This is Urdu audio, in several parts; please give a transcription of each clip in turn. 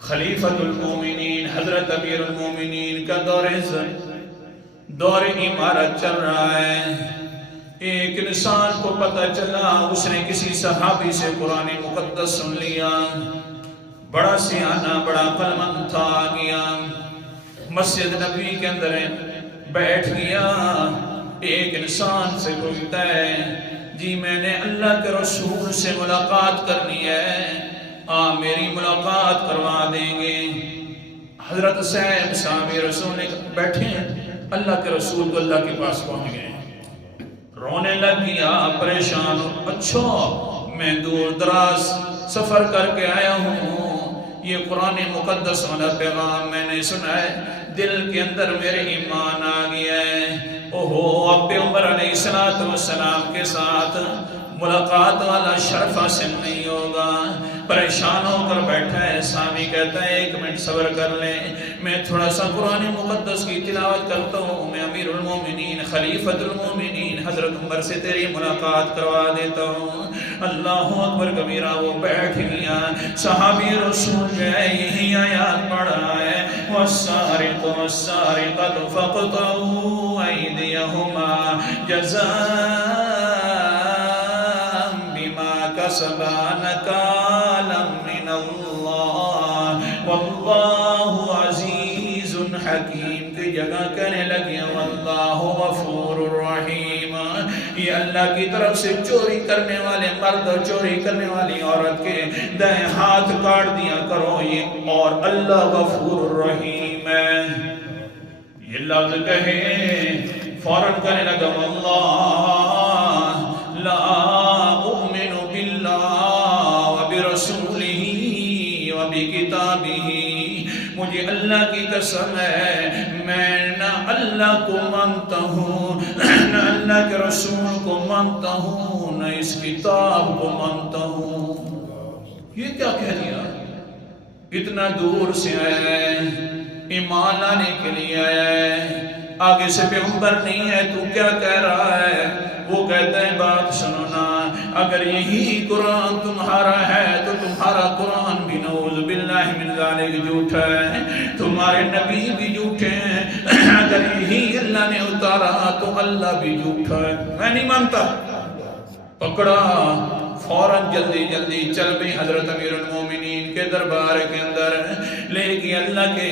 خلیفۃ المومنین حضرت امیر المومنین کا دور امارت چل رہا ہے۔ ایک انسان کو پتہ چلا، اس نے کسی صحابی سے قرآن مقدس سن لیا، بڑا سیانہ بڑا عقلمند تھا، آ گیا مسجد نبوی کے اندر بیٹھ گیا۔ ایک انسان سے پوچھتا ہے، جی میں نے اللہ کے رسول سے ملاقات کرنی ہے، میری ملاقات کروا دیں گے؟ حضرت صاحب رسول بیٹھے ہیں، اللہ کے رسول تو اللہ کے پاس پہنچ گئے، رونے لگ گیا، پریشان ہو، اچھا میں دور دراز سفر کر کے آیا ہوں، یہ قرآن مقدس والا پیغام میں نے سنا ہے، دل کے اندر میرے ایمان آ گیا ہے۔ اوہو، اب پیغمبر علیہ السلام کے ساتھ ملاقات والا شرف حاصل نہیں ہوگا، پریشان ہو کر بیٹھا ہے۔ سامی کہتا ہے ایک منٹ صبر کر لیں، میں تھوڑا سا قرآن مقدس کی تلاوت کرتا ہوں، میں امیر المومنین خلیفۃ المومنین حضرت عمر سے تیری ملاقات کروا دیتا ہوں۔ اللہ اکبر کبیرہ، وہ بیٹھ گیا۔ صحابی رسول جو ہے یہی آیات پڑھ رہا ہے، والسارق والسارقۃ فاقطعوا ایدیہما جزاء کسبا نکالا من اللہ واللہ عزیز حکیم کی جگہ کہنے لگے واللہ غفور الرحیم۔ یہ اللہ کی طرف سے چوری کرنے والے مرد اور چوری کرنے والی عورت کے دائیں ہاتھ کاٹ دیا کرو، یہ اور اللہ غفور الرحیم ہے۔ یہ لفظ کہے فوراً کہنے لگا واللہ لا اؤمن باللہ وبرسولہ وبکتابہ، مجھے اللہ کی قسم ہے میں نہ اللہ کو مانتا ہوں، نہ اللہ کے رسول کو مانتا ہوں، نہ اس کتاب کو مانتا ہوں۔ یہ کیا کہہ دیا؟ اتنا دور سے آیا ہے، ایمان لانے کے لیے آیا ہے، آگے سے پیغمبر نہیں ہے، تو کیا کہہ رہا ہے؟ وہ کہتا ہے بات سنو نا، اگر یہی قرآن تمہارا ہے تو تمہارا قرآن بھی نعوذ باللہ من ذالک جھوٹا ہے، تمہارے نبی بھی جھوٹے ہیں، اگر یہی اللہ نے اتارا تو اللہ بھی جھوٹا ہے، میں نہیں مانتا۔ پکڑا، فوراً جلدی جلدی چل گئی حضرت امیر المومنین کے دربار کے اندر، لے گی اللہ کے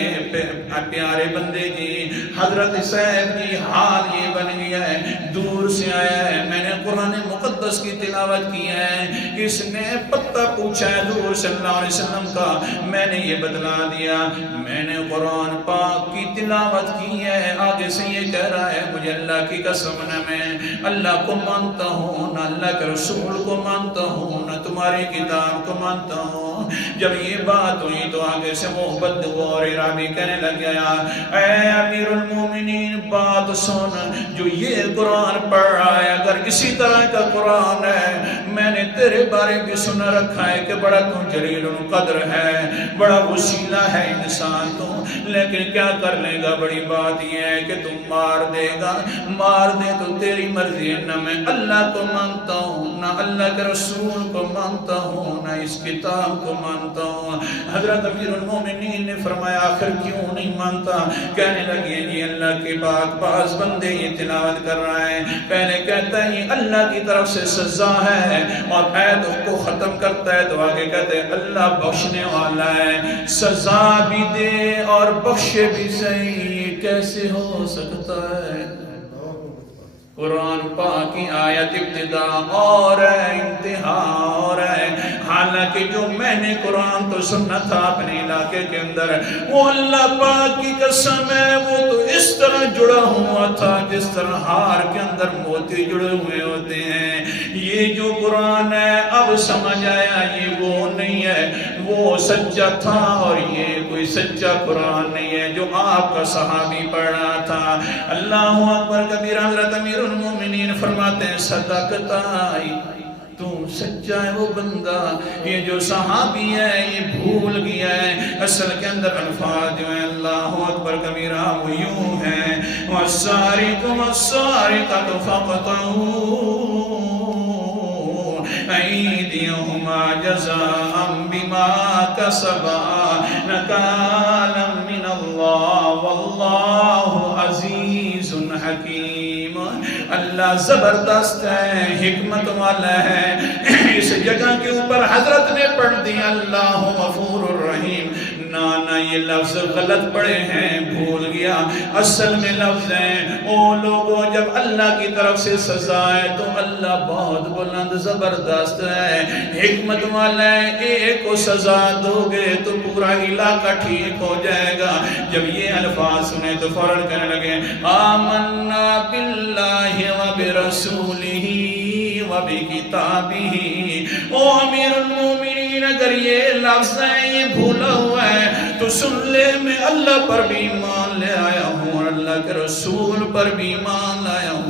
پیارے بندے کی۔ حضرت صاحب کی حال یہ بن گیا ہے، دور سے آیا ہے، میں نے قرآن مقدس کی تلاوت کی ہے، اس نے پتہ پوچھا ہے حضور صلی اللہ علیہ وسلم کا، میں نے یہ بدلا دیا، میں نے قرآن پاک کی تلاوت کی ہے، آگے سے یہ کہہ رہا ہے مجھے اللہ کی قسم نہ میں اللہ کو مانتا ہوں، نہ اللہ کے رسول کو مانتا ہوں، نہ تمہاری کتاب کو مانتا ہوں۔ جب یہ بات ہوئی تو آگے سے محبت اور ارادی کہنے لگ گیا، اے امیر المومنین بات سن، جو یہ قرآن پڑھ رہا ہے اگر اسی طرح کا قرآن ہے، میں نے تیرے بارے بھی سنا رکھا ہے کہ بڑا تو جلیل القدر ہے، بڑا وسیلہ ہے انسان تو، لیکن کیا کر لے گا؟ بڑی بات یہ ہے کہ تم مار دے گا، مار دے تو تیری مرضی ہے، نہ میں اللہ کو مانتا ہوں، نہ اللہ کے رسول کو مانتا ہوں، نہ اس کتاب کو مانتا ہوں۔ حضرت امیر المومنین نے فرمایا آخر کیوں نہیں مانتا؟ کہنے لگے جی اللہ کے پاک باز بندے یہ تلاوت کر رہا ہے، پہلے کہتا ہے یہ اللہ کی طرف سے سزا ہے، اور آیت کو ختم کرتا ہے تو آگے کہتے ہیں اللہ بخشنے والا ہے، سزا بھی دے اور بخشے بھی صحیح، کیسے ہو سکتا ہے؟ قرآن پاک کی آیت ابتدا اور ہے، انتہا اور ہے، حالانکہ جو میں نے قرآن تو سننا تھا اپنے علاقے کے اندر، وہ اللہ پاک کی قسم ہے وہ تو اس طرح جڑا ہوا تھا جس طرح ہار کے اندر موتی جڑے ہوئے ہوتے ہیں۔ یہ جو قرآن ہے اب سمجھ آیا یہ وہ نہیں ہے، وہ سچا تھا اور یہ کوئی سچا قرآن نہیں ہے جو آپ کا صحابی پڑھ رہا تھا۔ اللہ اکبر کبیر۔ حضرت امیر المومنین فرماتے ہیں صدقتا، تو سچا ہے وہ بندہ، یہ جو صحابی ہے یہ بھول گیا ہے، اصل کے اندر الفاظ جو ہیں اللہ اکبر کبیرہ وہ یوں ہیں، وَالسَّارِقُ وَالسَّارِقَةُ فَاقْطَعُوا أيديهما جزاء بما كسبا نكالا من الله والله عزيز حكيم. اللہ زبردست ہے، حکمت والا ہے. اس جگہ کے اوپر حضرت نے پڑھ دیا اللہ غفور الرحیم. نانا یہ لفظ غلط پڑھے ہیں، بھول گیا. اصل میں لفظ ہیں او لوگوں جب اللہ کی طرف سے سزا ہے تو اللہ بہت بلند زبردست ہے، حکمت والا ہے. ایک کو سزا دو گے تو پورا علاقہ ٹھیک ہو جائے گا. جب یہ الفاظ سنے تو فوراً کہنے لگے آمنا باللہ وبرسولہ وبکتابہ. او امیر المومنین اگر یہ لفظ ہے یہ بھولا ہوا ہے تو سن لے میں اللہ پر بھی ایمان لے آیا ہوں اور اللہ کے رسول پر بھی ایمان لایا ہوں.